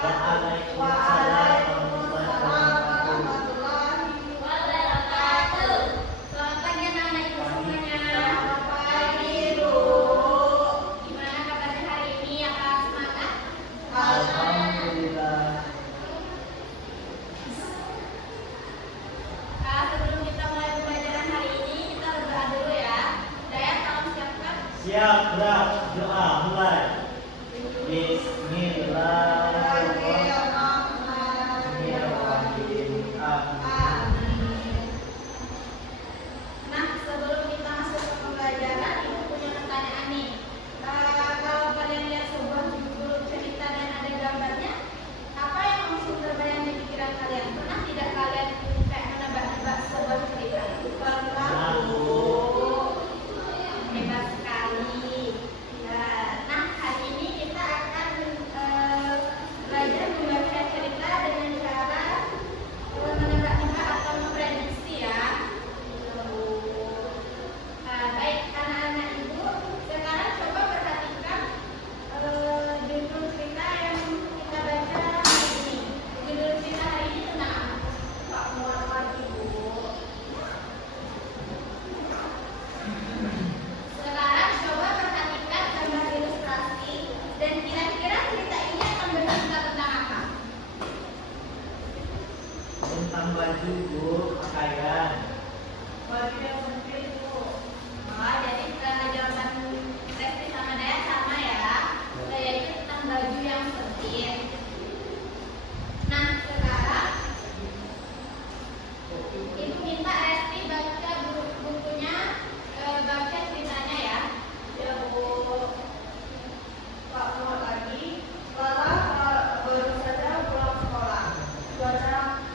Waalaikumsalam warahmatullahi wabarakatuh. Selamat pagi anak-anak ibu semuanya. Selamat pagi Bu. Gimana kabarnya hari ini? Apa semangat? Alhamdulillah. Sebelum kita mulai pembelajaran hari ini, kita berdoa dulu ya. Daya, tolong siapkan. Siap, gerak, doa mulai. Bismillahirrahmanirrahim. Amin. Nah, sebelum kita masuk ke pembelajaran, ibu punya pertanyaan nih. Kalau kalian lihat sebuah judul cerita dan ada gambarnya, apa yang langsung terbayang di pikiran kalian? Pernah tidak kalian kayak menebak-nebak sebuah cerita? Pernah, Bu. Hebat sekali. Nah, hari ini kita akan belajar membaca cerita dengan cara menebak-nebak atau memprediksi ya. Baik anak-anak ibu, sekarang coba perhatikan judul cerita yang kita baca hari ini. Judul cerita hari ini tentang apa? Pak Muhammad Ibu. Sekarang coba perhatikan gambar ilustrasi dan kira-kira cerita ini akan bercerita tentang apa? Tentang baju, Bu, pakaian. Baju yang sempit Bu. Jadi jawaban Resti sama Daya sama ya. Daya itu tentang baju yang sempit. Nah sekarang Ibu minta Resti baca bukunya, baca ceritanya ya. Ya Bu. Pak Muhammad lagi. Lala baru saja pulang sekolah.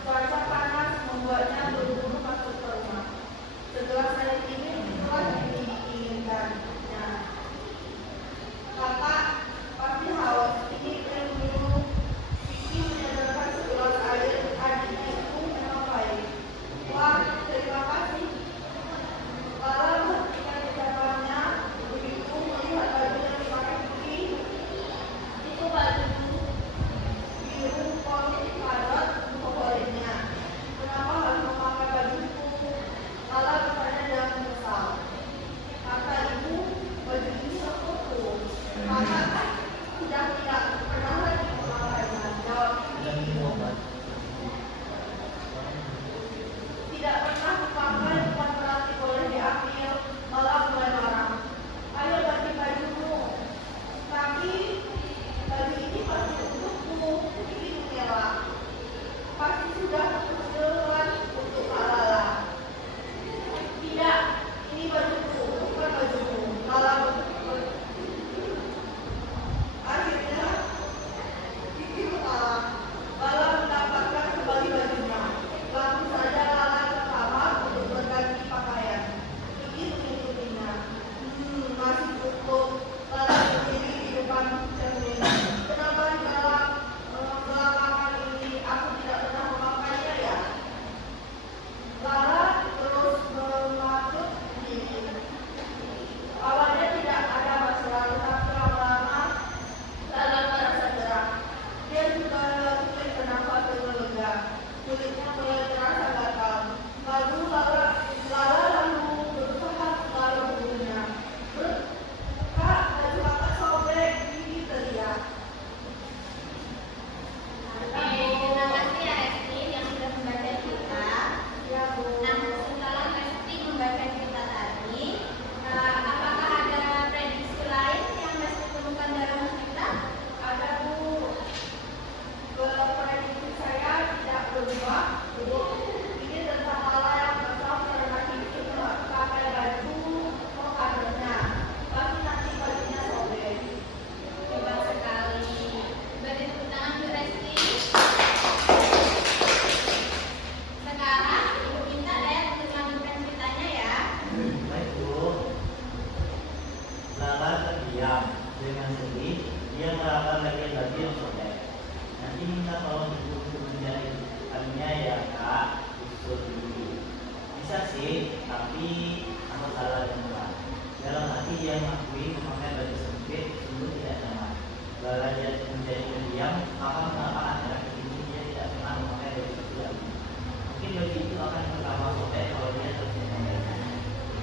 Cuaca panas membuatnya buru-buru masuk ke rumah. Setelah saya tidur, itulah yang diinginkan. Nah, Kakak pasti haus. Ini yang dulu Vicky menyodorkan segelas air. Adiknya itu memang baik. Wah, terima kasih. Lala menghentikan ucapannya. Begitu melihat baju yang dipakai Vicky. Itu baju biru polis padat favoritnya. Kenapa harus memakai bajuku? Lala bertanya dengan menyesal. Kata ibu, baju ini untukku. Kakak kan sudah tidak pernah lagi memakainya. Jawab Dan Vicky. obat. Tidak pernah dipakai, bukan berarti boleh diambil. Lala mulai marah. Ayo ganti bajumu. Tapi baju ini pasti untukku. Vicky mengelak. Pasti sudah kebetulan untuk Kak Lala. Tidak, ini bajuku, bukan bajumu. Lala akhirnya Vicky mengalah. Lala mendapatkan kembali bajunya. Langsung saja Lala ke kamar untuk berganti pakaian. Vicky mengikutinya. Masih cukup. Lala berdiri di depan cermin. Kenapa di dalam belakangan ini aku tidak pernah memakainya ya? Lala terus mengatur diri. Awalnya tidak ada masalah, tetapi lama-lama Lala merasa gerah. Dia juga sulit bernafas dengan lega. Kulitnya mulai terasa gatal. Lalu Lala berusaha menaruh tubuhnya. Kak, baju kakak sobek, Vicky teriak. Terima kasih ya Resti yang sudah membaca cerita. Ya Bu. Nah, setelah Resti membaca cerita tadi, apakah ada prediksi lain yang Resti temukan dalam cerita? Ada Bu. Prediksi saya tidak berubah. Bu, ini tentang Lala yang kesal karena Vicky pakai baju kadernya. Pasti nanti bajunya sobek. Hebat sekali. Beri tepuk tangan untuk Resti. Sekarang ibu minta Daya untuk melanjutkan ceritanya ya. Baik, Bu. Lala terdiam. Dengan sedih, dia merapat bagian baju yang sobek. Nanti minta tolong ibu untuk menjahitkannya ya, Kak. Usul ibu. Bisa sih, tapi aku salah dengar. Dalam hati dia mengakui memakai baju sempit sungguh tidak nyaman. Setelah dia menjadi pendiam, maka mengapa akhir-akhir ini dia tidak pernah memakai baju itu lagi? Mungkin baju itu akan pertama sobek kalau dia terus memakai.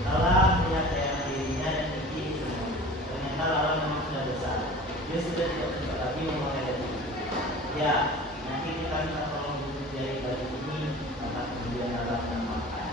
Lala melihat yang dirinya dan gigi semua. Ternyata Lala memang sudah besar. Dia sudah tidak sempat lagi memakai baju itu. Ya, nanti kita minta tolong dulu dari baju ini, maka kemudian Lala menamakan.